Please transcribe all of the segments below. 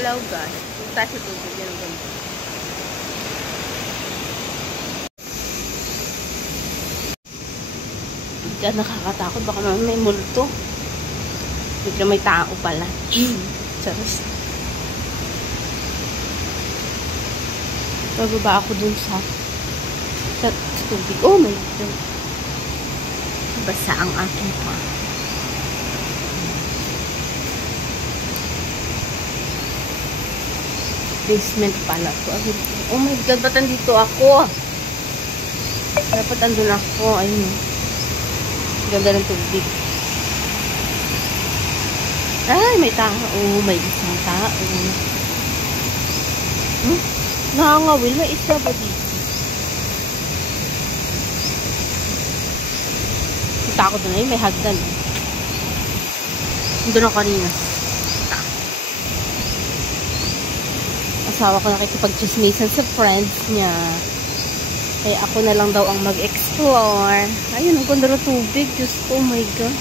Hello guys. Punta sa tubig. Yan ang ganda. Diyan nakakatakot. Baka naman may multo. Bigla may tao pala. Charos. Bababa ako dun sa tubig. Oh my God. Basa ang aking pa. Basement pala to. Oh my God, ba't andito ako? Dapat andun ako. Ayun. Ganda ng tubig. Ay, may tao. Oh, may isang tao. Nakangawil. May isa ba dito? Takot na yun. May hagdan. Doon ako kanina. Asawa ko nakikipag-chismisan sa friends niya. Kaya ako na lang daw ang mag-explore. Ayun, ang ganda ng tubig. Diyos ko, oh my God.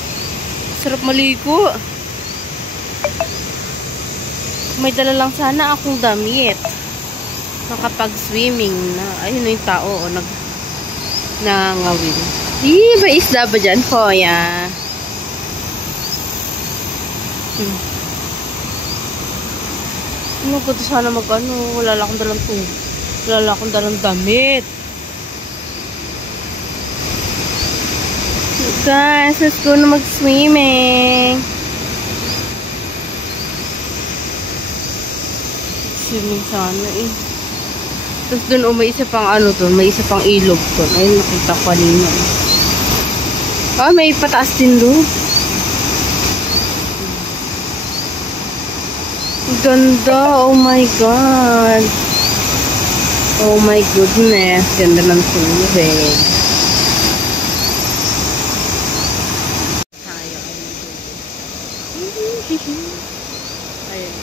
Sarap maligo. May dala lang sana akong damit. Nakapag-swimming na. Ayun na yung tao. Nangawin. May isda ba dyan, Koya? Ano ko ito sana mag-ano? Wala lang akong dalang tubig. Wala lang akong dalang damit. Guys, let's go na mag-swimming. Swimming sana eh. Tapos dun, may isa pang ano dun. May isa pang ilog dun. Ayun, nakita ko kanina. May pataas din dun. Ganda. Oh my God. Oh my goodness. Ganda ng tubig. Ayun.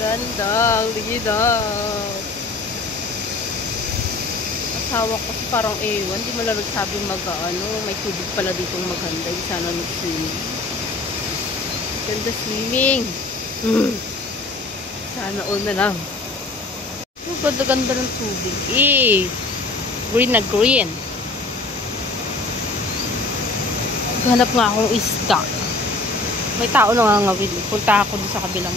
Ganda. Ligidaw. Asawa ko parang ewan. Di mo lang nagsabi may tubig pala ditong maganda. Sana nag-swimming. Ganda swimming. Sana all na lang. Ang ganda ng tubig. Green na green. Hanap nga akong isda. May tao nangangawin. Punta ako sa kabilang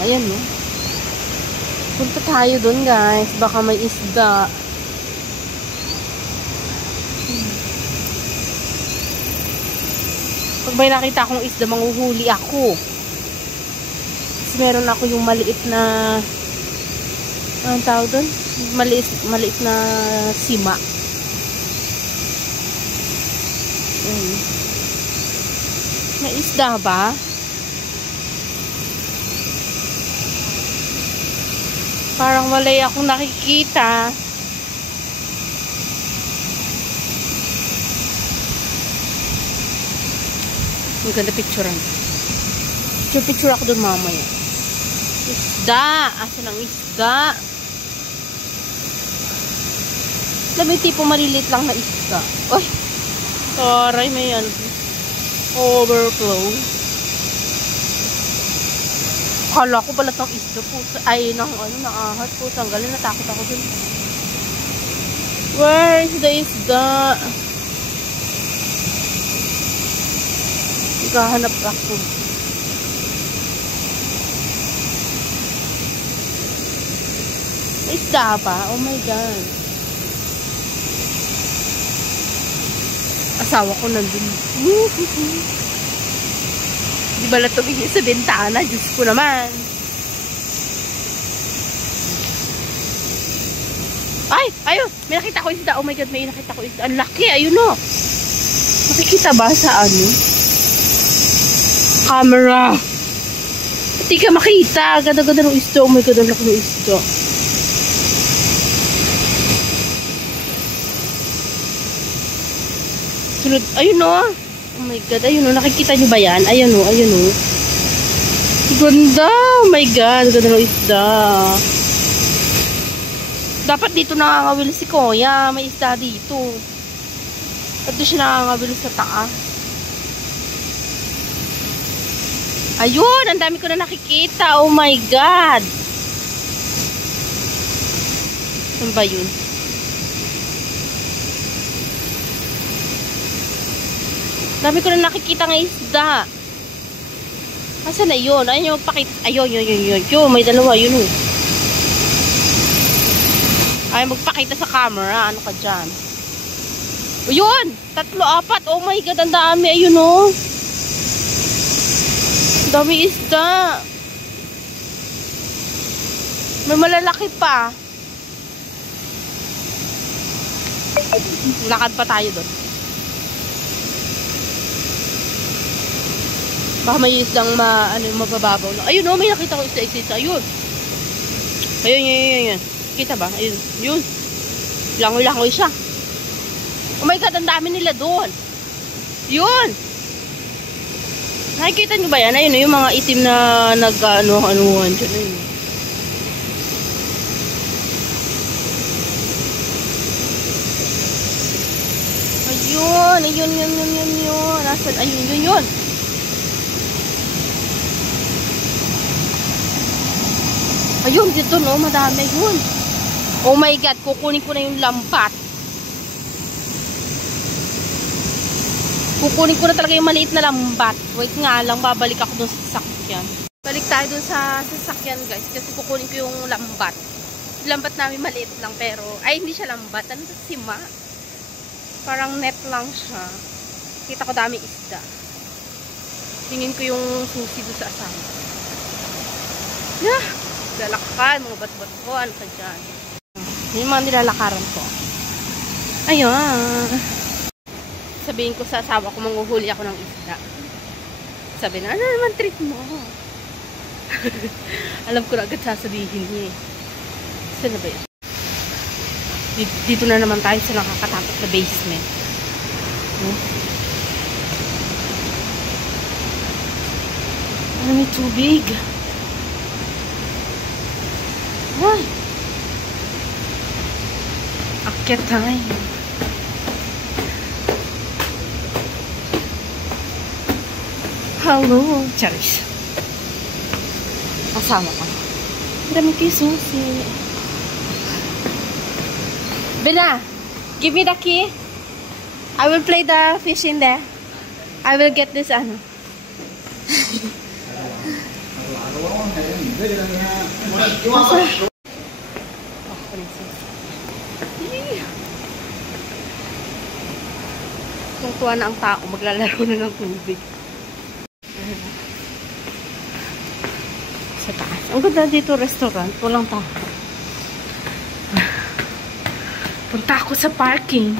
ayan, no? Punta tayo dun, guys. Baka may isda. Pag may nakita akong isda, manghuhuli ako. Kasi meron ako yung maliit na anong tawag dun? Maliit na sima. May isda ba? Parang walay akong nakikita. Ang ganda picturean. Picture ako doon mamaya. Isda! Asan ang isda? May tipo maliliit lang na isda. Uy! Taray, may yan. Overflow. Kala ko balat ng isda po. Ay, naahat po. Tanggalin, natakot ako dun. Where is the isda? Naghahanap ako. Isda pa? Oh my God. Asawa ko nandun. Di ba tumingin sa bintana? Diyos ko naman. Ay! Ayun! May nakita ko isda. Oh my God, may nakita ko isda. Ang laki! Ayun o! Makikita ba sa ano? Camera! Hindi ka makita. Ganda-ganda ng isda. Oh my God, ang laki ng isda. Sunod. Ayun o! Oh my God, ayun o. Nakikita nyo ba yan? Ayun o, ayun o. Ganda! Oh my God, ganda ng isda. Dapat dito nakangawil si Kuya. May isda dito. At doon siya nakangawil sa taas. Ayun, ang dami ko na nakikita. Oh my God. Saan ba yun? Dami ko na nakikita ng isda. Asan na yun? Ayun yung magpakita. Ayun, yun. May dalawa, yun. Ay, magpakita sa camera. Ano ka dyan? Ayun! 3, 4. Oh my God, ang dami. Ayun, oh. Dami isda. May malalaki pa. Lakad pa tayo doon. Baka may islang mabababaw na. Ayun, oh, may nakita ko isa. Ayun. Ayun. Kita ba? Ayun. Yun. Langoy siya. Oh my God, ang dami nila doon. Yun. Nakikita nyo ba yan? Ayun, yung mga itim na nag-ano-anuhan dyan. Ayun. Ayun. Nasaan? Ayun, yun. Ayun, dito no, madami yun. Oh my God, kukunin ko na yung lambat. Kukunin ko na talaga yung maliit na lambat. Wait nga lang, babalik ako dun sa sasakyan. Balik tayo dun sa sasakyan guys, kasi kukunin ko yung lambat. Lambat namin maliit lang pero, ay hindi siya lambat, ano ito, sima? Parang net lang siya. Kita ko dami isda. Tingin ko yung susi doon sa asama. Yeah! Lalakaran, mga bat-bat ko, ano ka dyan. Yung mga nilalakaran ko. Ayun. Sabihin ko sa asawa ko, manghuhuli ako ng isda. Sabi na, ano naman treat mo? Alam ko na agad sasabihin niya eh. Saan na ba yun? Dito na naman tayo sa nakakatakot na basement. Ano may tubig? Ay! Akyat tayo. Hello! Charis. Kasama ka. Dami kayo susi. Bella, give me the key. I will play the fish in there. I will get this ano. Kung tuwa na ang tao, maglalaro na ng tubig. Sa taas. Ang ganda dito restaurant. Walang tao. Punta ako sa parking.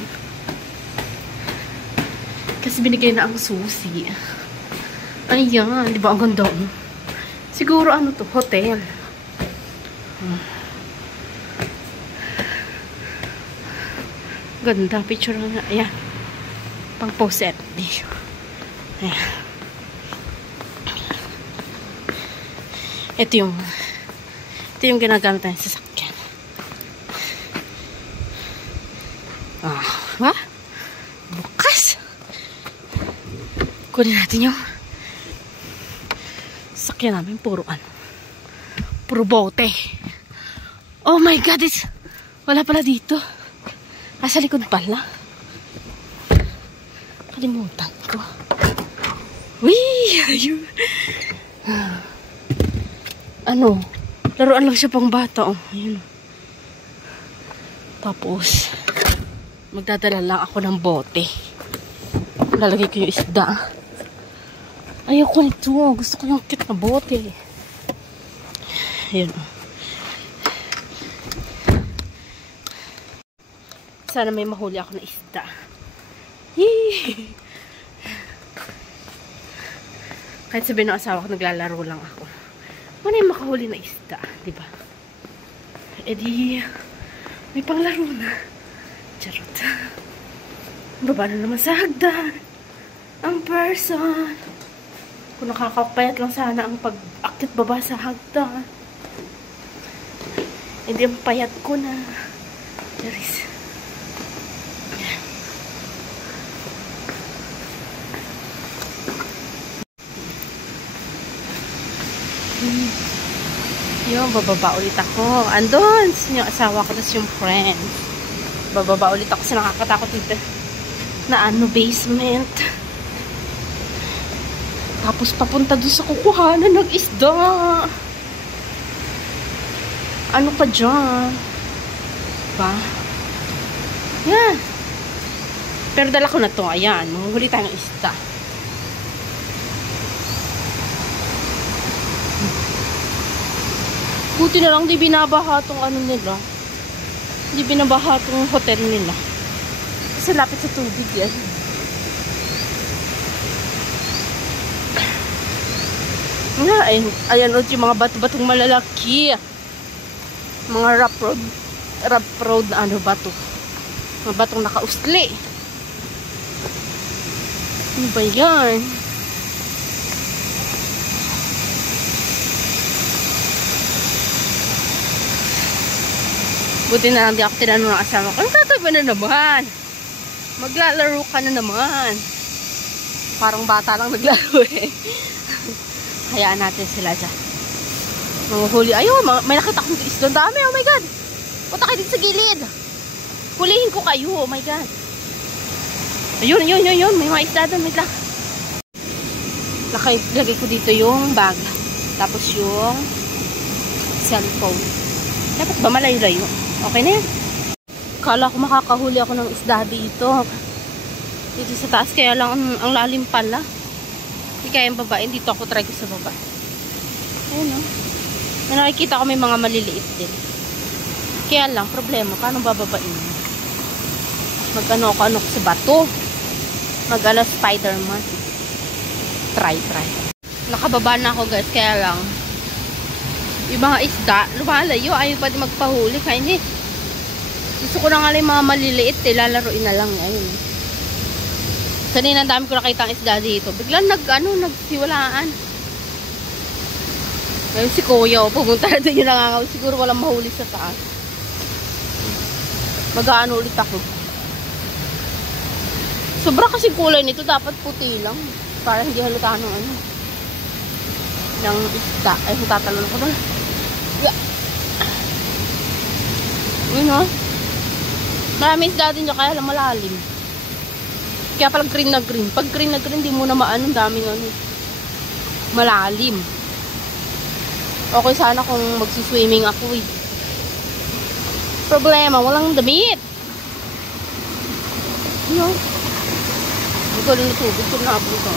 Kasi binigay na ang susi. Ayan. Di ba ang ganda? Siguro ano to? Hotel. Ganda. Picture na. Ayan. Pang poset. Ayan. Ito yung ginagamit natin sa sasakyan. Ah, bukas. Kunin natin yung sasakyan namin. Puro bote. Oh my God, wala pala dito. Sa likod pala. Kalimutan ko. Wee! Ayun. Ano? Laruan lang siya pang bata. Oh. Ayun. Tapos, magdadala lang ako ng bote. Lalagay ko yung isda. Ayoko nito. Gusto ko yung cute na bote. Ayun. Sana may mahuli ako na isda. Yee! Kahit sabihin ng asawa ko, naglalaro lang ako. Ano yung makahuli na isda, diba? E di, may panglaro na. Charot. Baba na naman sa hagdan. Ang person. Kung nakakapayat lang sana ang pag-akit baba sa hagdan. Hindi ang payat ko na. Charis. Yun, bababa ulit ako. Andun, yung asawa ko, tas yung friends. Bababa ulit ako sa nakakatakot dito na basement. Tapos papunta doon sa kukuhanan ng isda. Ano ka dyan? Ba? Yan. Pero dala ko na to. Ayan, manguhuli tayo ng isda. Buti na lang di binabaha tong ano nila. Di binabaha tong hotel nila. Kasi lapit sa tubig yan. Ayan ulit yung mga bato-batong malalaki. Mga rough road na ano bato. Mga batong nakausli. Ano ba yan? Buti na lang di ako tinanong ng asama ko. Ang tataba na naman. Maglalaro ka na naman. Parang bata lang naglaro eh. Hayaan natin sila dyan. Mga huli. Ayun, may nakita akong isda. Dami, oh my God. Punta kayo dito sa gilid. Hulihin ko kayo, oh my God. Ayun. May mga isda doon. Wait lang. Lagay ko dito yung bag. Tapos yung cellphone. Dapat ba malayo-layo? Okay na yan. Kala ko makakahuli ako ng isda dito. Dito sa taas. Kaya lang ang lalim pala. Hindi kaya yung babae. Dito ako try ko sa baba. Ayun o. May nakikita ko may mga maliliit din. Kaya lang, problema. Paano bababain? Mag-ano ko sa bato. Mag-ala Spider-Man. Try. Nakababa na ako guys. Kaya lang. Yung mga isda, lumalayo. Ayaw pa din magpahuli. Kainis. Gusto ko na nga lang mga maliliit. Lalaroin na lang. Ayun. Kanina dami ko nakita ang isda dito. Biglang nagsiwalaan. Ngayon si Kuya, pumunta na doon yung nangangaw. Siguro walang mahuli sa taas. Mag-aano ulit ako. Sobra kasi kulay nito. Dapat puti lang. Para hindi halutaan ng ng isda. Ay, tatalon ko doon. Yun o. Maraming isda din dyan, kaya lang malalim. Kaya pala green na green. Pag green na green, di mo na maano, daming malalim. Okay sana kung magsiswimming ako eh. Problema, walang damit. Ano? Hindi ko rin natubig. Ito na ako ito.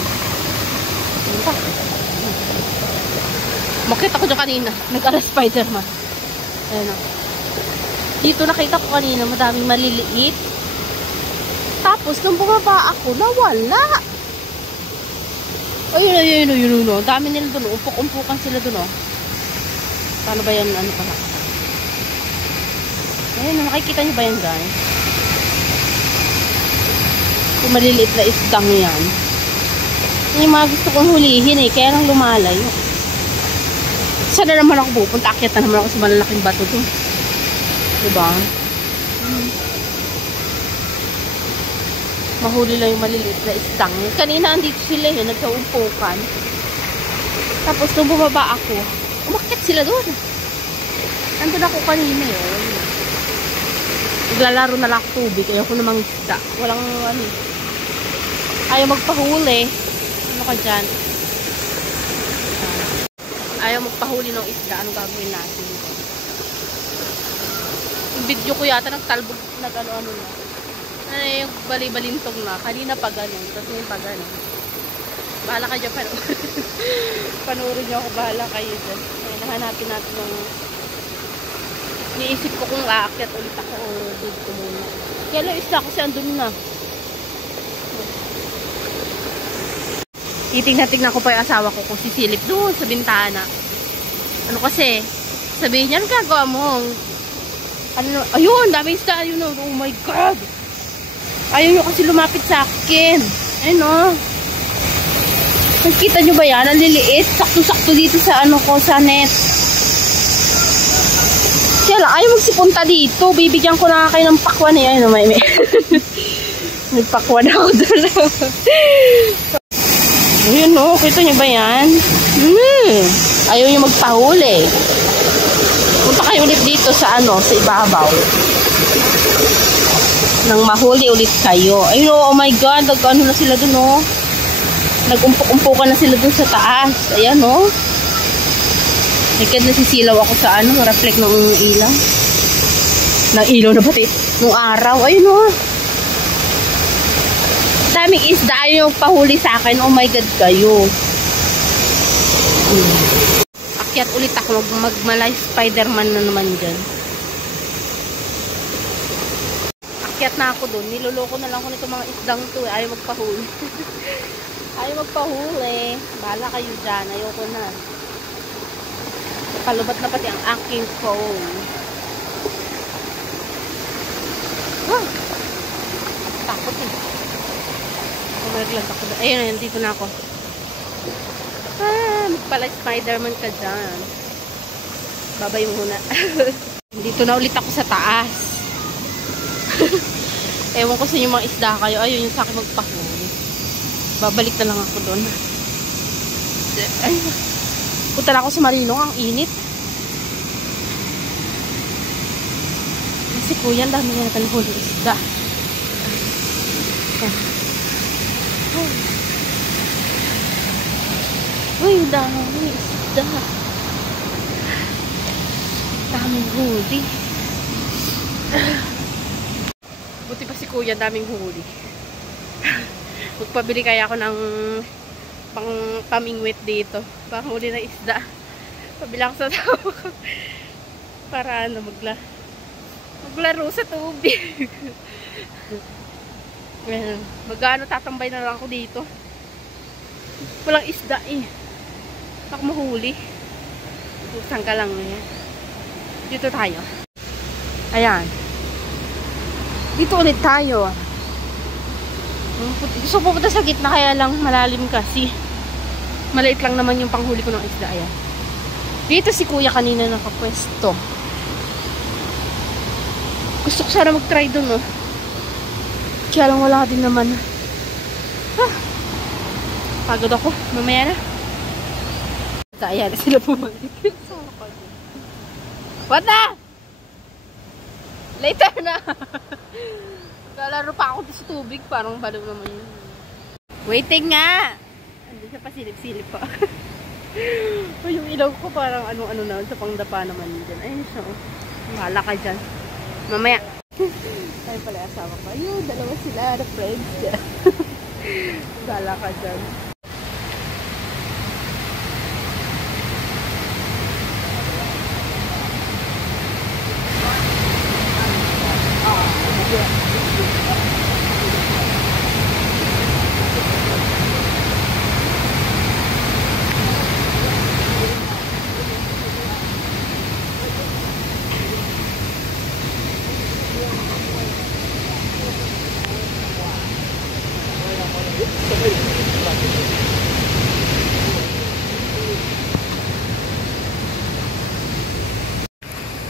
Makita ko dyan kanina. Nag-ala Spider-Man. Ayan o. Dito nakita ko kanina, madaming maliliit. Tapos, nung bumaba ako, nawala. Ayun. Dami nila doon. Umpok-umpukan sila doon, oh. Paano ba yan? Ano pala? Ayun, nakikita nyo ba yan, guys? Yung maliliit na isdang yan. Yung mga gusto kong hulihin, eh. Kaya lang lumalayo. Saan na naman ako pupunta? Akyat na naman ako sa malalaking bato doon. Diba? Mahuli lang yung maliliit na isdang. Kanina andito sila eh, nagkaumpukan. Tapos nung bumaba ako, umakyat sila doon. Andun ako kanina yun. Naglalaro na lang ako tubig. Ayaw ko namang isda. Walang ano. Ayaw magpahuli. Ano ka dyan? Ayaw magpahuli ng isda. Anong gagawin natin? Yung video ko yata nagtalbog, nag-ano-ano na. Ano yung bali-balintong na. Kanina pa gano'n. Tapos ngayon pa gano'n. Bahala ka dyan. Panurin niyo ako. Bahala kayo dyan. Nahanapin natin yung niisip ko kung aakyat ulit ako o dito muna. Kaya lang isda kasi andun na. Titignan ko pa yung asawa ko kung sisilip doon sa bintana. Ano kasi, sabihin niya, ano gagawa mo? Ayun, dami isda. Ayun, oh my God. Ayaw nyo kasi lumapit sa akin. Ayun o. Nakikita nyo ba yan? Ang liliit. Sakto-sakto dito sa ano ko, sa net. Kaya lang, ayaw magsipunta dito. Bibigyan ko na kayo ng pakwan eh. Ayun o, may may pakwan ako doon. Ayun o, kita nyo ba yan? Ayaw nyo magpahuli. Punta kayo ulit dito sa ano, sa ibabaw. Nang mahuli ulit kayo. Ayun, oh my God, nag-ano na sila dun, oh. Nag-umpok-umpokan na sila dun sa taas. Ayan, oh. Nagkad nasisilaw ako sa ano, reflect ng ilaw. Ng ilaw na batit. Nung araw. Ayun, oh. Daming isda yung pahuli sa akin. Oh my God, kayo. Akyat ulit ako. Magmalay Spider-Man na naman dyan. Akyat na ako dun. Niloloko na lang ko nito mga isdang to. Ayaw magpahuli. Ayaw magpahuli. Bahala kayo dyan. Ayoko na. Palubat na pati ang aking phone. Ah! Takot eh. Umaraglag ako. Ayun, dito na ako. Ah, magpala Spider-Man ka dyan. Babay muna. Dito na ulit ako sa taas. Ewan ko sa inyo mga isda kayo. Ayun yung sa akin magpahuli. Babalik na lang ako doon. Ay, punta na ako sa Marinong. Ang init. Kasi kuya, ang dami na natanhuli isda. Uy, dami isda. Daming huli. Buti pa si kuya, daming huli. Magpabili kaya ako ng pamingwit dito. Panghuli na isda. Pabilang sa tao ko. Para ano, maglaro sa tubig. Magano, tatambay na lang ako dito. Walang isda eh. Baka mahuli. Saan ka lang eh. Dito tayo. Ayan. Dito ulit tayo. Gusto ko pupunta sa gitna, kaya lang malalim kasi. Maliit lang naman yung panghuli ko ng isda. Ayan. Dito si kuya kanina nakapwesto. Gusto ko sana mag-try dun, oh. Kaya lang wala din naman. Ah, pagod ako. Mamaya na. Ayan, sila bumalik. What na? Later na. Lalaro pa ako sa tubig. Parang baliw naman yun. Waiting nga. Andun siya pa, silip-silip pa. O, yung ilaw ko parang ano-ano na. Sa pangdapa naman dyan. Ayun siya, oh. Mahala ka dyan. Mamaya. Tayo pala asawa ko. Ayun, dalawa sila na friends. Mahala ka dyan.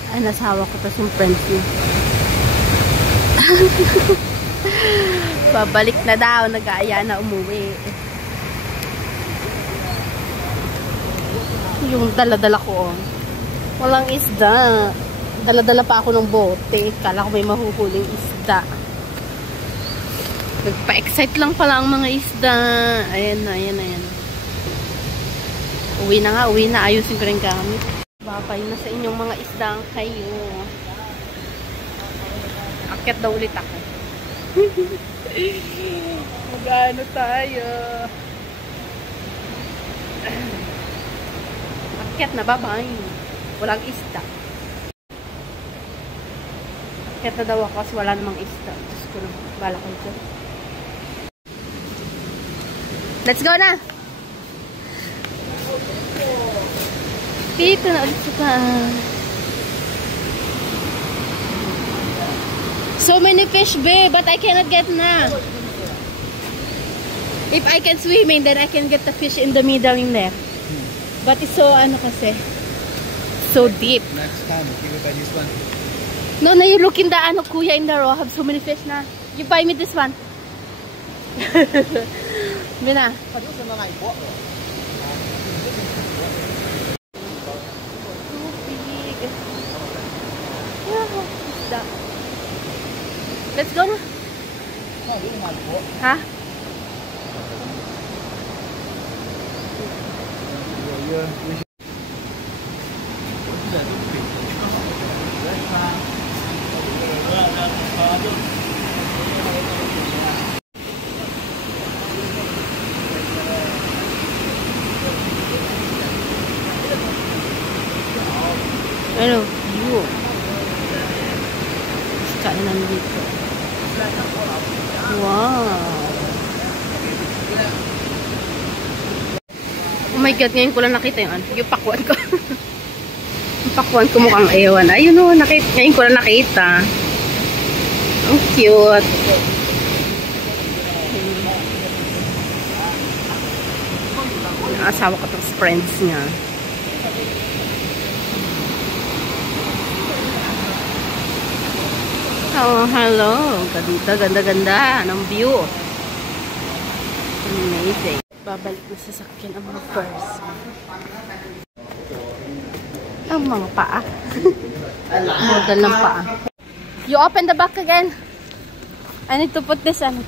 Ay, nasawa ko tas yung friends niya. Babalik na daw, nag-aaya na umuwi. Yung dala-dala ko, oh. Walang isda. Dala-dala pa ako ng bote. Kala ko may mahuhuling isda. Nagpa-excite lang pala ang mga isda. Ayan na, ayan na, ayan. Uwi na nga, uwi na. Ayusin ko rin gamit. Babay na sa inyong mga isdang kayo. Akyat daw ulit ako. Mag-ano tayo? Akyat na, babay. Walang isda. Akyat na daw ako kasi wala namang isda. Diyos ko na, bala ko dyan. Let's go na! Dito na ulit sa so many fish, babe, but I cannot get na. If I can swimming, then I can get the fish in the middle in there. But it's so, ano kasi, so deep. Next time, give it by this one. No, you look in the, ano, kuya, in the row, have so many fish na. You buy me this one. Mina. isda. Let's go na. Ha? Ano? View. Kain nandito. Wow. Oh my God, ngayon ko lang nakita yung pakwan ko. Yung pakwan ko mukhang ewan. Ayun o, ngayon ko lang nakita. Ang cute. Yung asawa ko itong friends niya. Oh, hello. Ganda ng view. Amazing. Babalik na sa sakyan ang mga first. Ang mga paa. Model ng paa. You open the back again. I need to put this on.